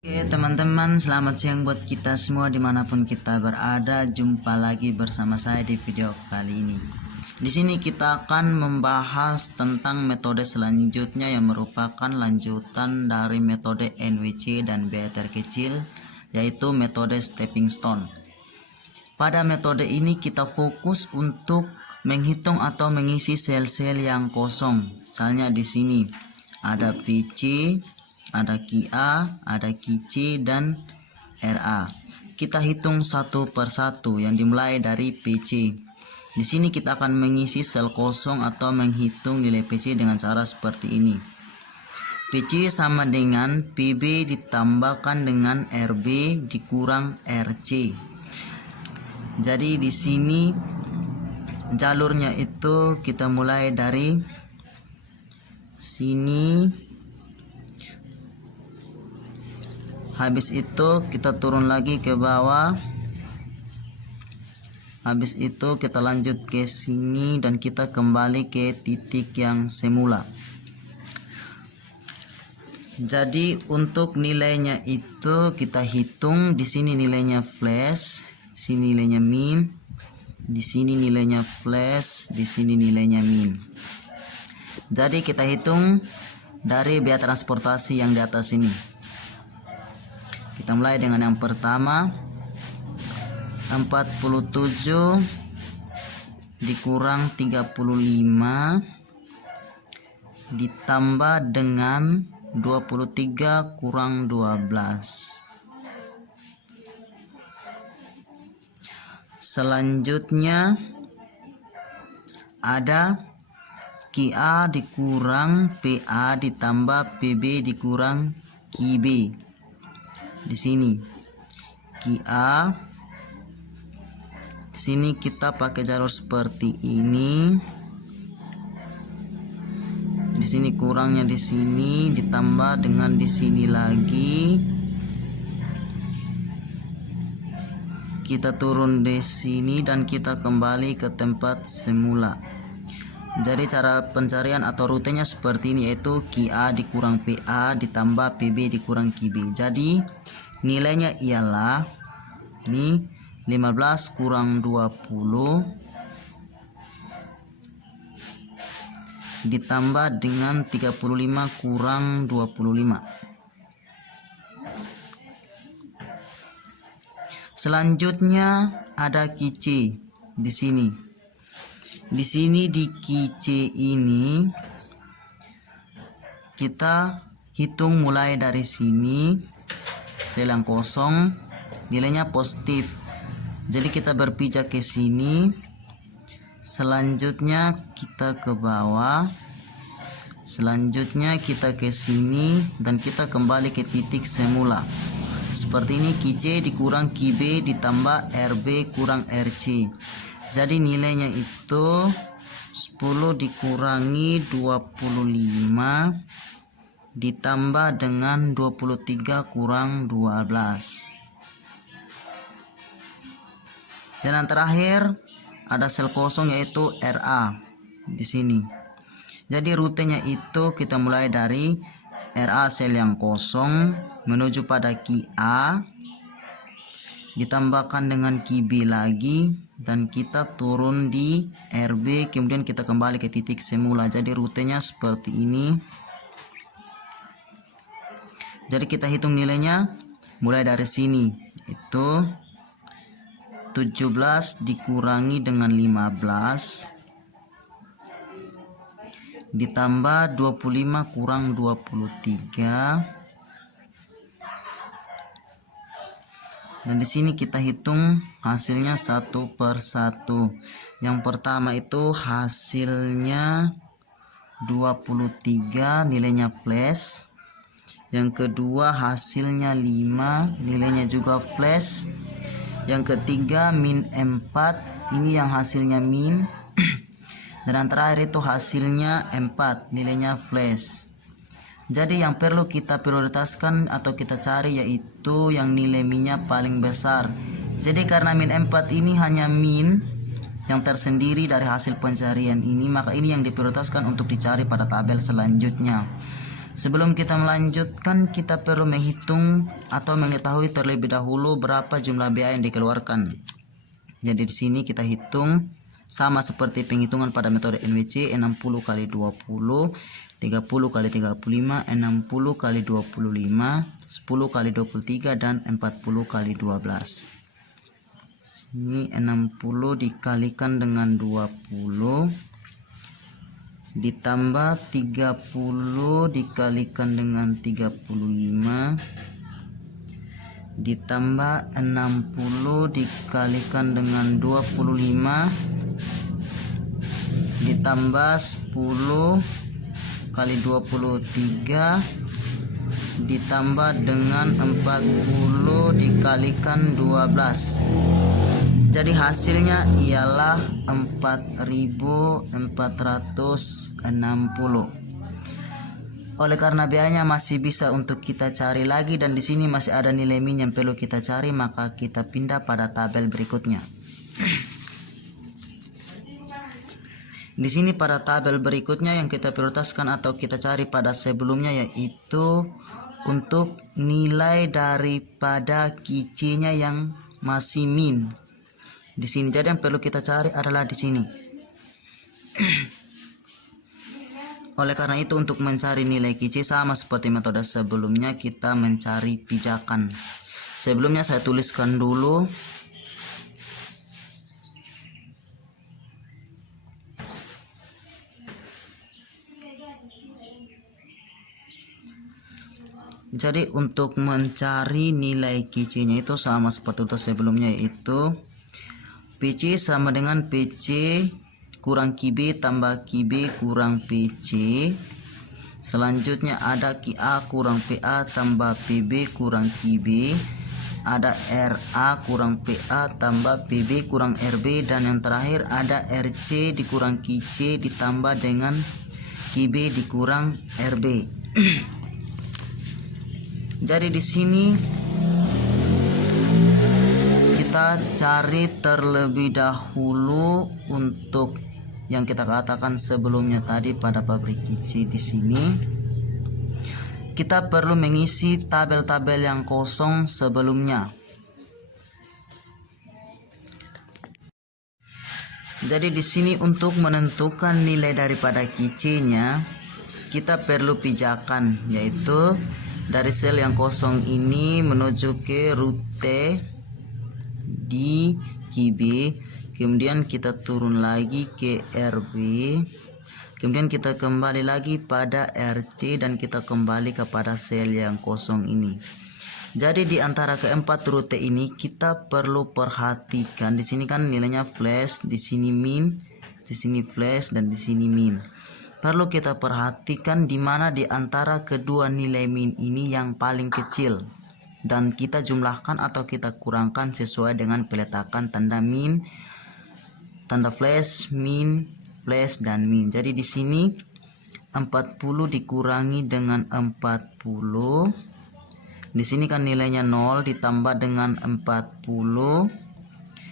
Oke teman-teman, selamat siang buat kita semua dimanapun kita berada. Jumpa lagi bersama saya di video kali ini. Di sini kita akan membahas tentang metode selanjutnya yang merupakan lanjutan dari metode NWC dan biaya terkecil, yaitu metode stepping stone. Pada metode ini kita fokus untuk menghitung atau mengisi sel-sel yang kosong. Misalnya di sini ada PC, ada QA, ada QC, dan RA. Kita hitung satu persatu yang dimulai dari PC. Di sini kita akan mengisi sel kosong atau menghitung nilai PC dengan cara seperti ini. PC sama dengan PB ditambahkan dengan RB dikurang RC. Jadi di sini jalurnya itu kita mulai dari sini. Habis itu kita turun lagi ke bawah. Habis itu kita lanjut ke sini dan kita kembali ke titik yang semula. Jadi untuk nilainya itu kita hitung. Di sini nilainya flash, di sini nilainya min, di sini nilainya flash, di sini nilainya min. Jadi kita hitung dari biaya transportasi yang di atas ini. Kita mulai dengan yang pertama, 47 dikurang 35 ditambah dengan 23 kurang 12. Selanjutnya ada QA dikurang PA ditambah PB dikurang QB. Di sini QA, di sini kita pakai jalur seperti ini. Di sini kurangnya di sini ditambah dengan di sini lagi. Kita turun di sini dan kita kembali ke tempat semula. Jadi cara pencarian atau rutenya seperti ini, yaitu QA dikurang PA ditambah PB dikurang QB. Jadi nilainya ialah ini 15 kurang 20 ditambah dengan 35 kurang 25. Selanjutnya ada QC di sini. Di sini di QC ini kita hitung mulai dari sini. Sel yang kosong nilainya positif. Jadi kita berpijak ke sini. Selanjutnya kita ke bawah. Selanjutnya kita ke sini dan kita kembali ke titik semula. Seperti ini, QC dikurang QB ditambah RB kurang RC. Jadi nilainya itu 10 dikurangi 25 ditambah dengan 23 kurang 12. Dan yang terakhir ada sel kosong yaitu RA di sini. Jadi rutenya itu kita mulai dari RA sel yang kosong menuju pada QA ditambahkan dengan QB lagi dan kita turun di RB, kemudian kita kembali ke titik semula. Jadi rutenya seperti ini. Jadi kita hitung nilainya mulai dari sini, itu 17 dikurangi dengan 15 ditambah 25 kurang 23. Dan di sini kita hitung hasilnya satu persatu. Yang pertama itu hasilnya 23, nilainya flash. Yang kedua hasilnya 5, nilainya juga flash. Yang ketiga min 4, ini yang hasilnya min. Dan yang terakhir itu hasilnya 4, nilainya flash. Jadi yang perlu kita prioritaskan atau kita cari yaitu yang nilai minnya paling besar. Jadi karena min 4 ini hanya min yang tersendiri dari hasil pencarian ini, maka ini yang diprioritaskan untuk dicari pada tabel selanjutnya. Sebelum kita melanjutkan, kita perlu menghitung atau mengetahui terlebih dahulu berapa jumlah biaya yang dikeluarkan. Jadi di sini kita hitung sama seperti penghitungan pada metode NWC, 60 kali 20, 30 kali 35, 60 kali 25, 10 kali 23, dan 40 kali 12. Ini 60 dikalikan dengan 20 ditambah 30 dikalikan dengan 35 ditambah 60 dikalikan dengan 25 ditambah 10 kali 23 ditambah dengan 40 dikalikan 12. Jadi hasilnya ialah 4.460. Oleh karena biayanya masih bisa untuk kita cari lagi dan di sini masih ada nilai min yang perlu kita cari, maka kita pindah pada tabel berikutnya. Di sini pada tabel berikutnya yang kita prioritaskan atau kita cari pada sebelumnya yaitu untuk nilai daripada kicinya yang masih min. Di sini jadi yang perlu kita cari adalah di sini. Oleh karena itu untuk mencari nilai kici sama seperti metode sebelumnya, kita mencari pijakan. Sebelumnya saya tuliskan dulu. Jadi untuk mencari nilai kicinya itu sama seperti itu sebelumnya, yaitu PC sama dengan PC kurang QB tambah QB kurang PC. Selanjutnya ada QA kurang PA tambah PB kurang QB. Ada RA kurang PA tambah PB kurang RB. Dan yang terakhir ada RC dikurang QC ditambah dengan QB dikurang RB. Jadi di sini kita cari terlebih dahulu untuk yang kita katakan sebelumnya tadi pada pabrik kici. Di sini kita perlu mengisi tabel-tabel yang kosong sebelumnya. Jadi di sini untuk menentukan nilai daripada kicinya kita perlu pijakan, yaitu dari sel yang kosong ini menuju ke rute di QB, kemudian kita turun lagi ke RB, kemudian kita kembali lagi pada RC dan kita kembali kepada sel yang kosong ini. Jadi di antara keempat rute ini kita perlu perhatikan, di sini kan nilainya flash, di sini min, di sini flash, dan di sini min. Perlu kita perhatikan di mana di antara kedua nilai min ini yang paling kecil. Dan kita jumlahkan atau kita kurangkan sesuai dengan peletakan tanda min, tanda flash, min, flash, dan min. Jadi di sini 40 dikurangi dengan 40. Di sini kan nilainya 0 ditambah dengan 40.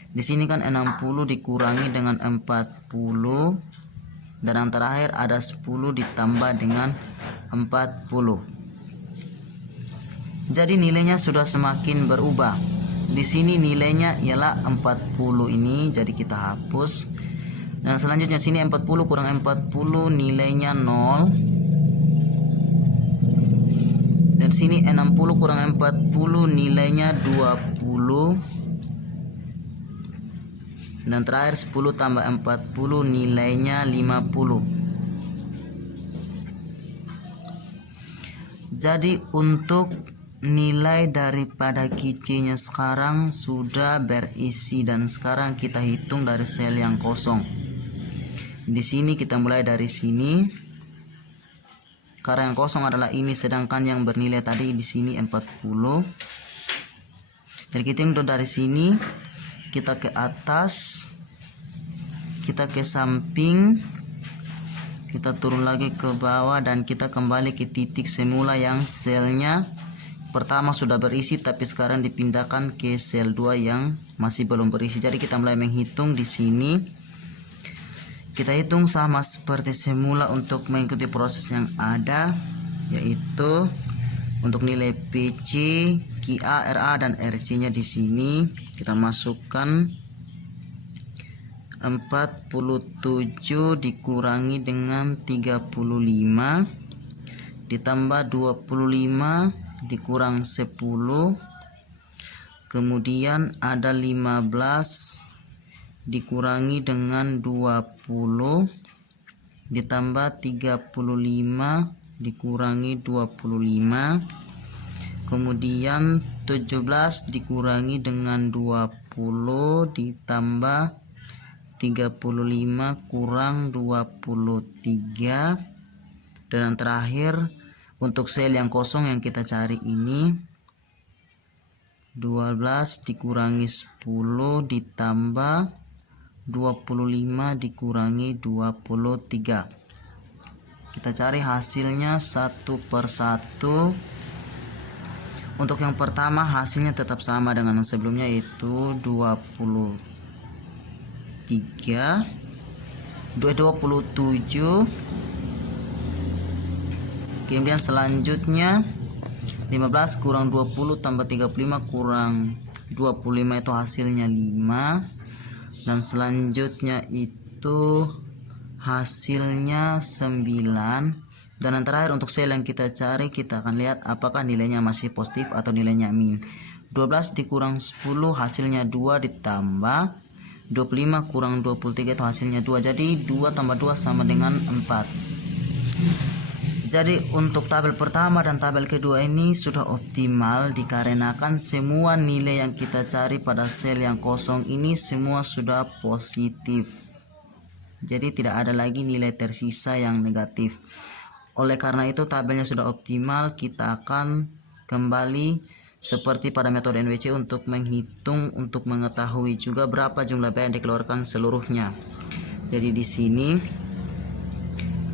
Di sini kan 60 dikurangi dengan 40. Dan yang terakhir ada 10 ditambah dengan 40. Jadi nilainya sudah semakin berubah. Di sini nilainya ialah 40 ini, jadi kita hapus. Dan selanjutnya sini 40 kurang 40 nilainya 0. Dan sini 60 kurang 40 nilainya 20. Dan terakhir 10 tambah 40 nilainya 50. Jadi untuk nilai daripada kicinya sekarang sudah berisi dan sekarang kita hitung dari sel yang kosong. Di sini kita mulai dari sini. Karena yang kosong adalah ini, sedangkan yang bernilai tadi di sini 40. Jadi kita hitung dari sini, kita ke atas, kita ke samping, kita turun lagi ke bawah dan kita kembali ke titik semula yang selnya pertama sudah berisi tapi sekarang dipindahkan ke sel 2 yang masih belum berisi. Jadi kita mulai menghitung di sini. Kita hitung sama seperti semula untuk mengikuti proses yang ada. yaitu untuk nilai PC, QA, RA dan RC-nya di sini kita masukkan 47 dikurangi dengan 35 ditambah 25 dikurang 10, kemudian ada 15 dikurangi dengan 20 ditambah 35 dikurangi 25, kemudian 17 dikurangi dengan 20 ditambah 35 kurang 23, dan yang terakhir untuk sel yang kosong yang kita cari ini 12 dikurangi 10 ditambah 25 dikurangi 23. Kita cari hasilnya satu per satu. Untuk yang pertama hasilnya tetap sama dengan yang sebelumnya, yaitu 27. Kemudian selanjutnya 15 kurang 20 tambah 35 kurang 25 itu hasilnya 5. Dan selanjutnya itu hasilnya 9. Dan yang terakhir untuk sel yang kita cari, kita akan lihat apakah nilainya masih positif atau nilainya min. 12 dikurang 10 hasilnya 2 ditambah 25 kurang 23 itu hasilnya 2. Jadi 2 tambah 2 sama dengan 4. Jadi untuk tabel pertama dan tabel kedua ini sudah optimal dikarenakan semua nilai yang kita cari pada sel yang kosong ini semua sudah positif. Jadi tidak ada lagi nilai tersisa yang negatif. Oleh karena itu tabelnya sudah optimal, kita akan kembali seperti pada metode NWC untuk menghitung, untuk mengetahui juga berapa jumlah biaya yang dikeluarkan seluruhnya. Jadi di sini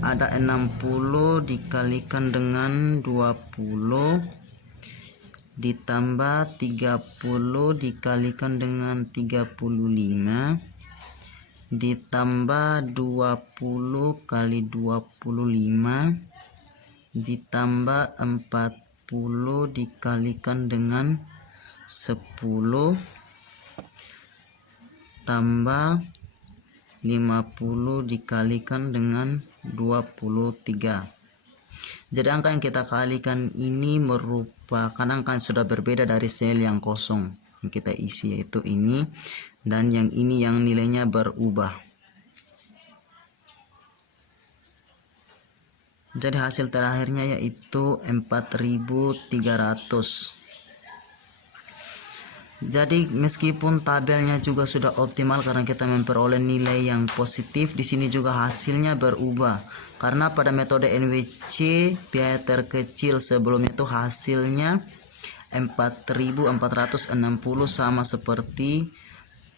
ada 60 dikalikan dengan 20 ditambah 30 dikalikan dengan 35 ditambah 20 kali 25 ditambah 40 dikalikan dengan 10 tambah 50 dikalikan dengan 23. Jadi angka yang kita kalikan ini merupakan angka yang sudah berbeda dari sel yang kosong yang kita isi, yaitu ini, dan yang ini yang nilainya berubah. Jadi hasil terakhirnya yaitu 4.300. Jadi meskipun tabelnya juga sudah optimal karena kita memperoleh nilai yang positif, di sini juga hasilnya berubah. Karena pada metode NWC biaya terkecil sebelumnya itu hasilnya 4.460 sama seperti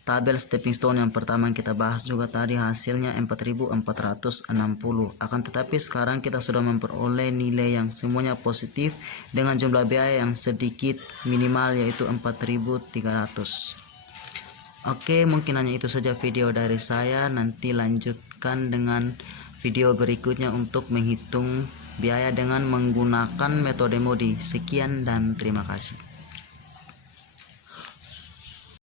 tabel stepping stone yang pertama yang kita bahas juga tadi, hasilnya 4.460. Akan tetapi sekarang kita sudah memperoleh nilai yang semuanya positif dengan jumlah biaya yang sedikit minimal yaitu 4.300. Oke, mungkin hanya itu saja video dari saya. Nanti lanjutkan dengan video berikutnya untuk menghitung biaya dengan menggunakan metode MODI. Sekian dan terima kasih.